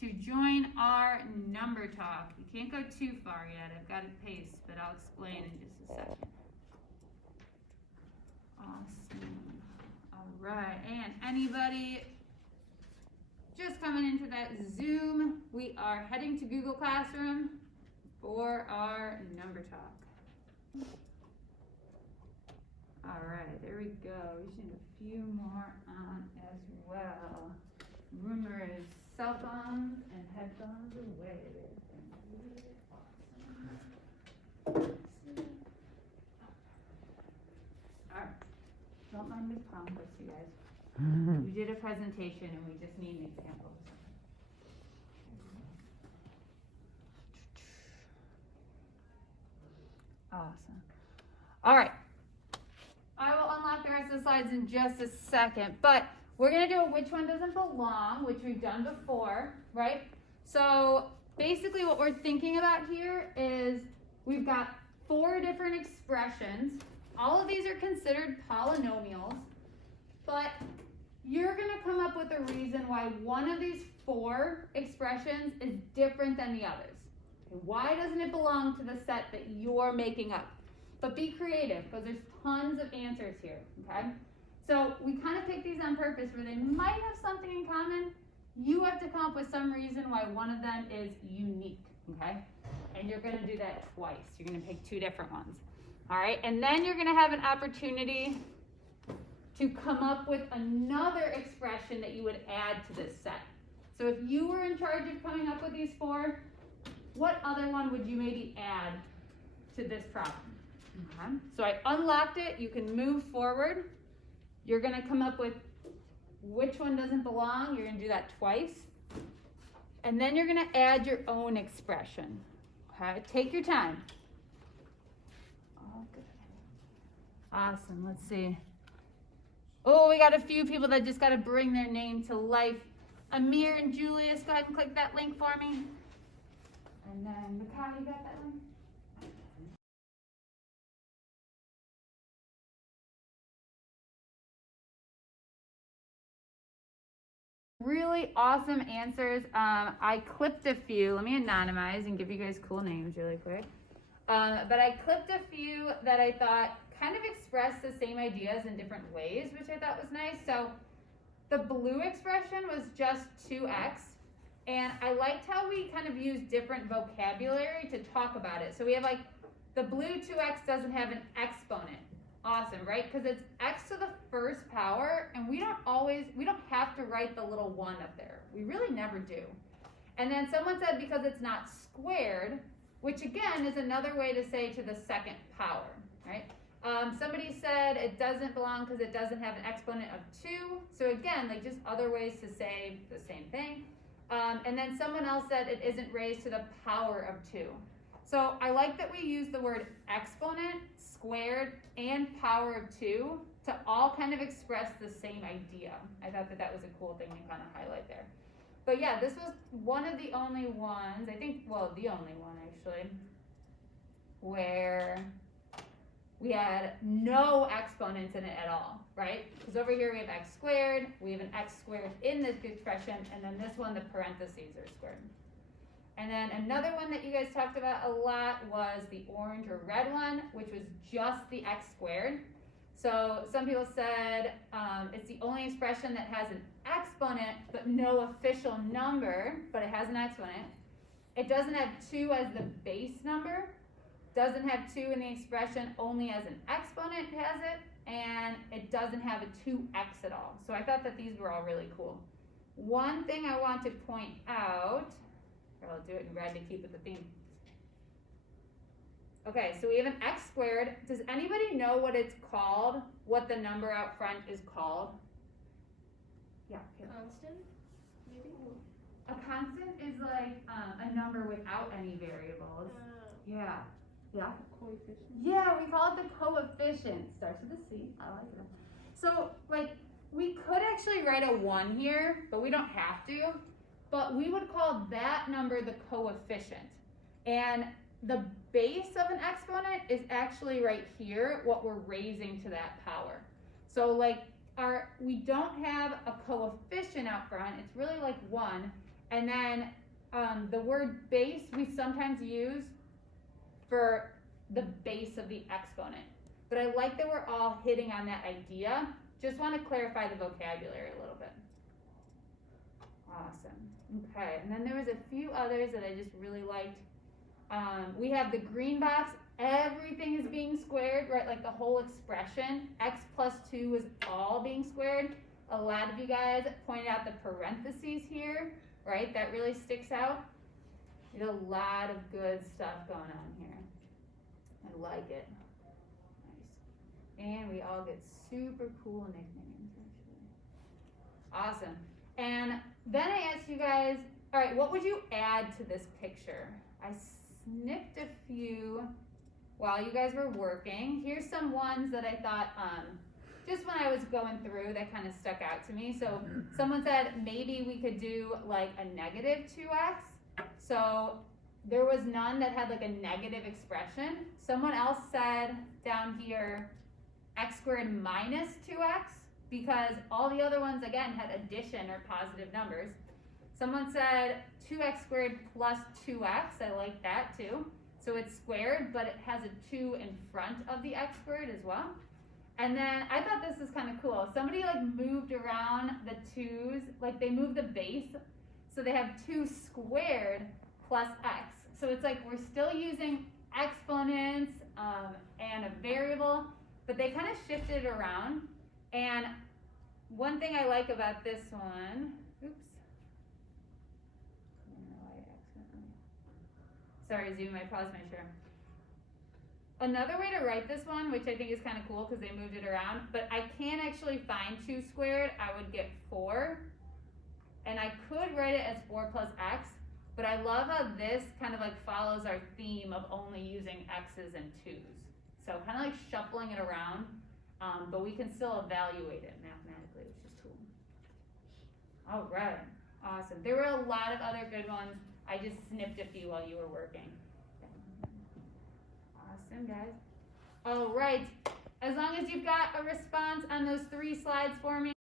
to join our number talk. You can't go too far yet. I've got it paced, but I'll explain in just a second. Awesome. All right, and anybody just coming into that Zoom, we are heading to Google Classroom for our number talk. All right, there we go. We should need a few more on as well. Rumor is cell phones and headphones away. Awesome. All right, don't mind Ms. Palmquist, you guys. We did a presentation and we just need an example. Awesome. All right. I will unlock the rest of the slides in just a second, but we're going to do a which one doesn't belong, which we've done before, right? So basically what we're thinking about here is we've got 4 different expressions. All of these are considered polynomials, but you're going to come up with a reason why one of these 4 expressions is different than the others. Why doesn't it belong to the set that you're making up? But be creative, because there's tons of answers here, okay? So we kind of picked these on purpose where they might have something in common. You have to come up with some reason why one of them is unique, okay? And you're going to do that twice. You're going to pick 2 different ones, all right? And then you're going to have an opportunity to come up with another expression that you would add to this set. So if you were in charge of coming up with these 4, what other one would you maybe add to this problem? Okay. So I unlocked it. You can move forward. You're going to come up with which one doesn't belong. You're going to do that twice. And then you're going to add your own expression. Okay. Take your time. All good. Awesome. Let's see. Oh, we got a few people that just got to bring their name to life. Amir and Julius, go ahead and click that link for me. And then Mikhail, you got that one? Really awesome answers. I clipped a few. Let me anonymize and give you guys cool names really quick. But I clipped a few that I thought kind of expressed the same ideas in different ways, which I thought was nice. So the blue expression was just 2x. And I liked how we kind of used different vocabulary to talk about it. So we have like the blue 2x doesn't have an exponent. Awesome, right? Because it's x to the first power, and we don't have to write the little 1 up there. We really never do. And then someone said because it's not squared, which again is another way to say to the second power, right? Somebody said it doesn't belong because it doesn't have an exponent of 2. So again, like just other ways to say the same thing. And then someone else said it isn't raised to the power of 2. So I like that we use the word exponent, squared, and power of 2 to all kind of express the same idea. I thought that was a cool thing to kind of highlight there. But yeah, this was one of the only ones, I think, well, the only one actually, where we had no exponents in it at all, right? Because over here we have x squared, we have an x squared in this expression, and then this one, the parentheses are squared. And then another one that you guys talked about a lot was the orange or red one, which was just the x squared. So some people said it's the only expression that has an exponent, but no official number, but it has an exponent. It doesn't have 2 as the base number. Doesn't have 2 in the expression, only as an exponent has it, and it doesn't have a 2x at all. So I thought that these were all really cool. One thing I want to point out, I'll do it in red to keep with the theme. Okay, so we have an x squared. Does anybody know what it's called? What the number out front is called? Yeah. Constant, maybe? A constant is like a number without any variables. Yeah. Yeah. Coefficient. Yeah, we call it the coefficient. Starts with a C. I like it. So, like, we could actually write a 1 here, but we don't have to. But we would call that number the coefficient. And the base of an exponent is actually right here, what we're raising to that power. So, like, we don't have a coefficient out front. It's really like 1. And then the word base we sometimes use for the base of the exponent. But I like that we're all hitting on that idea. Just want to clarify the vocabulary a little bit. Awesome. Okay, and then there was a few others that I just really liked. We have the green box. Everything is being squared, right? Like the whole expression. X plus 2 is all being squared. A lot of you guys pointed out the parentheses here, right? That really sticks out. There's a lot of good stuff going on here. I like it. Nice. And we all get super cool nicknames, actually. Awesome. And then I asked you guys, all right, what would you add to this picture? I snipped a few while you guys were working. Here's some ones that I thought, just when I was going through, that kind of stuck out to me. So someone said maybe we could do like a negative 2x. So there was none that had like a negative expression. Someone else said down here, x squared minus 2x, because all the other ones, again, had addition or positive numbers. Someone said 2x squared plus 2x. I like that too. So it's squared, but it has a 2 in front of the x squared as well. And then I thought this was kind of cool. Somebody like moved around the 2's, like they moved the base. So they have 2 squared plus x. So it's like we're still using exponents and a variable, but they kind of shifted it around. And one thing I like about this one, oops. Sorry, Zoom, I paused my share. Another way to write this one, which I think is kind of cool because they moved it around, but I can't actually find 2 squared. I would get 4. And I could write it as 4 plus x, but I love how this kind of like follows our theme of only using x's and 2's. So kind of like shuffling it around, but we can still evaluate it mathematically, which is cool. All right, awesome. There were a lot of other good ones. I just snipped a few while you were working. Awesome, guys. All right, as long as you've got a response on those 3 slides for me.